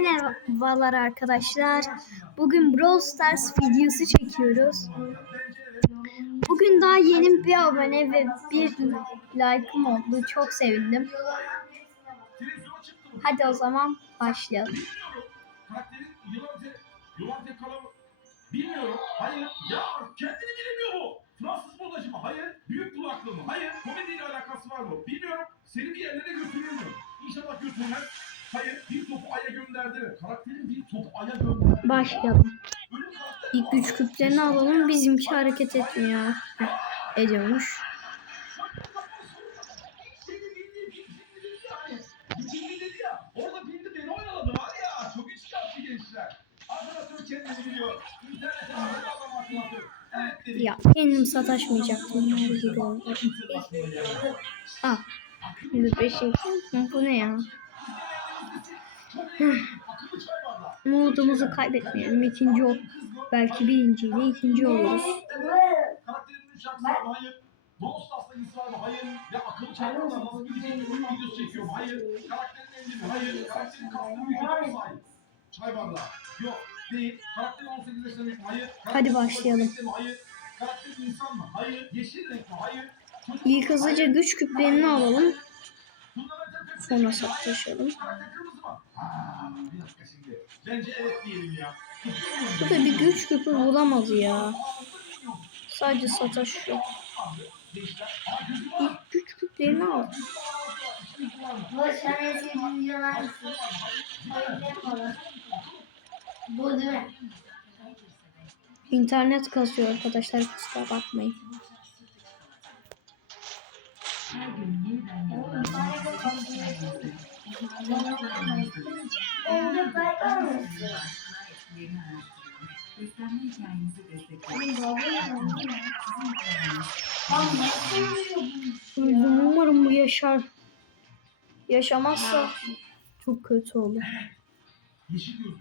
Merhabalar arkadaşlar. Bugün Brawl Stars videosu çekiyoruz. Bugün daha yeni bir abone ve bir like'ım oldu. Çok sevindim. Hadi o zaman başlayalım. Hayır. Ya kendini bilemiyor bu. Fransız modacı mı? Hayır. Büyük kulaklı mı? Hayır. Komediyle alakası var mı? Bilmiyorum. Seni bir yerlere götürür mü? İnşallah götürmez. Hayır. Bir topu aya gönderdi? Karakterin bir topu aya gönderdi. Başlayalım. İlk güç küplerini alalım. Bizimki hareket etmiyor. Ediyormuş. Ya. Kendim sataşmayacaktım. Ah. Şimdi beşinci. Bu ne ya? Umudumuzu kaybetmeyelim. İkinci ol. Belki birinciyle ikinci oluruz. Hayır. Dost var mı? Hayır. Akıllı çay bardağı nasıl bir oyun videosu? Hayır. Karakterin evli mi? Hayır. Karakterin kastı vücuda mı sahip? Çay bardağı. Yok. Karakterin 18 yaşında? Hayır. Hadi başlayalım. 18 mi? Hayır. Hayır. Hayır. İlk hızlıca güç küplerini alalım. Sonra Hayır. Bence evet diyelim ya. Bu da bir güç küpü bulamadı ya. Sadece sataşıyor. İlk güç küplerini al. Değil mi? İnternet kasıyor arkadaşlar kusura bakmayın. Destekleyin. Üzüm, Umarım bu yaşar. Yaşamazsa çok kötü olur. Yeşil gözlü.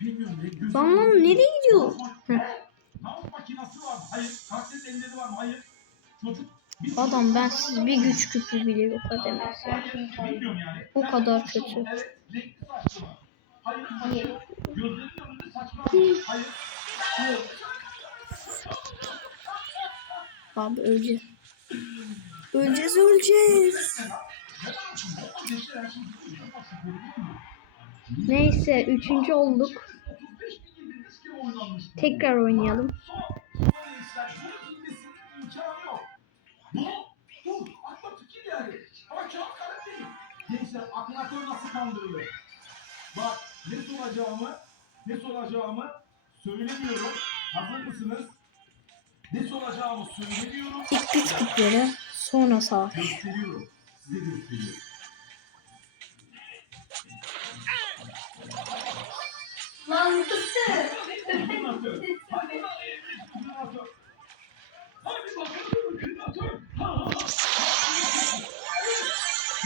Bilmiyorum ne gözü. Lan lan nereye gidiyor? Heh. Makinası var? Hayır. Karakterin elleri var mı? Hayır. Çocuk. Adam ben siz bir güç küpü bile yok edemez. O kadar kötü. Abi öleceğiz. Öleceğiz öleceğiz. Neyse üçüncü olduk. 35 bin yıldır eski oynanmış bu. Tekrar oynayalım. Bu. Bu. Akla fikir yani. Ama kağıt kalem değil. Gençler aklatör nasıl kandırılır? Bak ne soracağımı ne soracağımı söylemiyorum. Hazır mısınız? Ne soracağımı söylemiyorum. İlk güç küpleri sonra savaş. Gösteriyorum. Size gösteriyorum.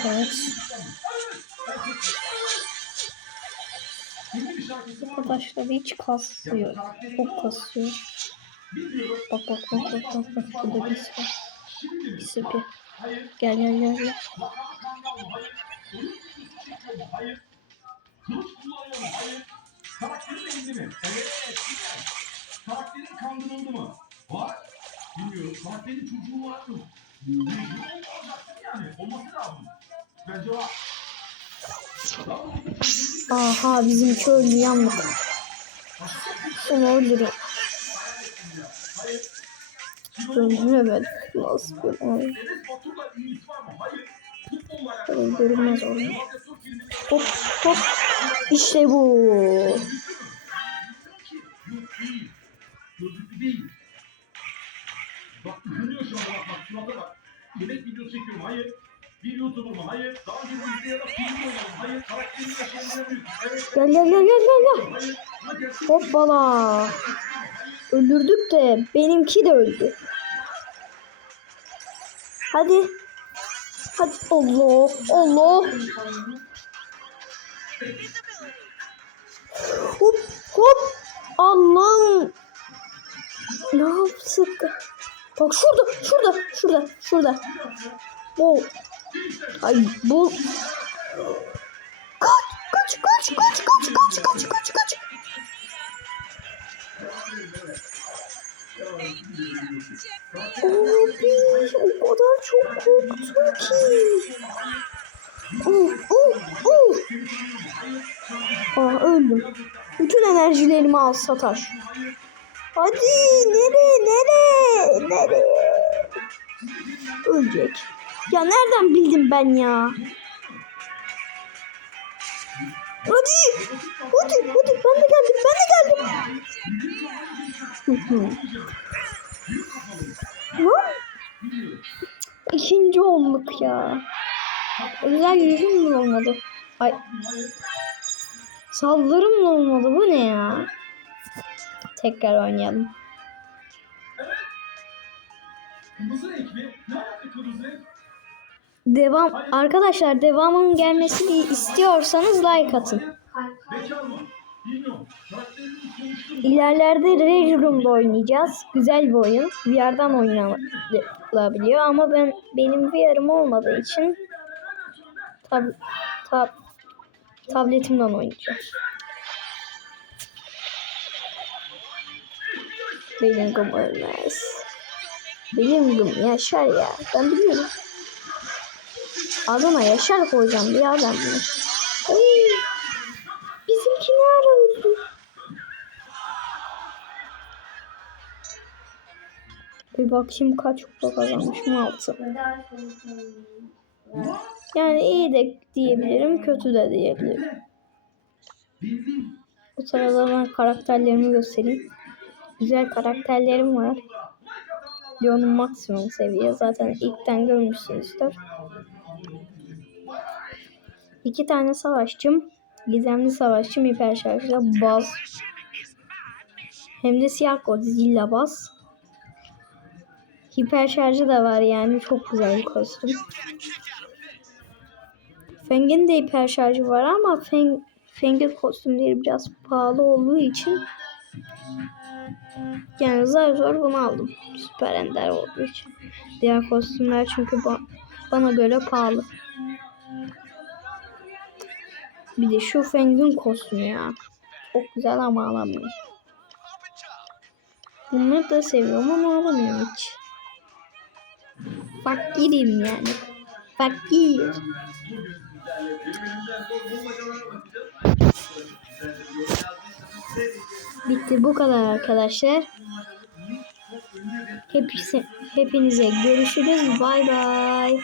Evet. Bir? Arkadaşlar hiç kasıyor. Çok kasıyor. Bak bak bak bak bak bak. Burada bir mi? Sipi. Hayır. Gel gel gel gel. Karakterin kandırıldı mı? Var. Bilmiyorum. Karakterin çocuğu var mı? Enes Batur'la ilgisi var mı? Hayır. Futbolla alakalı. Öldürülmez onu. Hop hop. İşte bu. Bak şu anda bak bak. Yemek videosu çekiyorum hayır. Bir YouTuber mı? Hayır. Daha önce dizide ya da film oynadım. Hayır. Karakterini yaşayabiliyorsun. Evet. Gel gel gel gel gel. Hayır. Ama gerçek Hoppala. Öldürdük de benimki de öldü. Hadi. Hadi Allah Allah. Hop hop. Allah'ım. Ne yaptık? Bak şurada, şurada, şurada, şurada. Bu. Ay bu. Kaç, kaç, kaç, kaç. kaç kaç kaç kaç. Abi o kadar çok korktum ki. Oh, oh, oh. Aa, öldüm. Bütün enerjilerimi al Sataş. Hadi nereye nereye nereye? Ölecek. Ya nereden bildim ben ya? Hadi. Hadi hadi ben de geldim ben de geldim. Lan. İkinci olduk ya. Özel yüzüm mü olmadı? Ay. Saldırım mı olmadı? Bu ne ya? Tekrar oynayalım. Kırmızı mi? Ne alaka kırmızı? Devam arkadaşlar devamının gelmesini istiyorsanız like atın. İlerlerde Rage Room'da oynayacağız. Güzel bir oyun. VR'dan oynanabiliyor ama ben benim VR'ım olmadığı için tab tab tabletimden oynayacağım. Bellingham ölmez. Bellingham yaşar ya. Ben biliyorum. Adına yaşar koyacağım ya ben bunu. Ay, bizimki nerede öldü? Bir bakayım kaç kupa kazanmışım 6. Yani iyi de diyebilirim, kötü de diyebilirim. Bu sırada ben karakterlerimi göstereyim. Güzel karakterlerim var. Leon'un maksimum seviye. Zaten ilkten görmüşsünüzdür. İki tane savaşçım. Gizemli savaşçım hiper şarjla baz. Hem de siyah Godzilla baz. Hiper şarjı da var yani çok güzel bir kostüm. Feng'in de hiper şarjı var ama Feng, Feng'in kostümleri biraz pahalı olduğu için yani zar zor bunu aldım. Süper Ender olduğu için. Diğer kostümler çünkü ba- bana göre pahalı. Bir de şu Feng'in kostümü ya. Çok güzel ama alamıyorum. Bunları da seviyorum ama alamıyorum hiç. Fakirim yani. Fakir. Bitti bu kadar arkadaşlar. Hepsi, hepinize görüşürüz. Bay bay.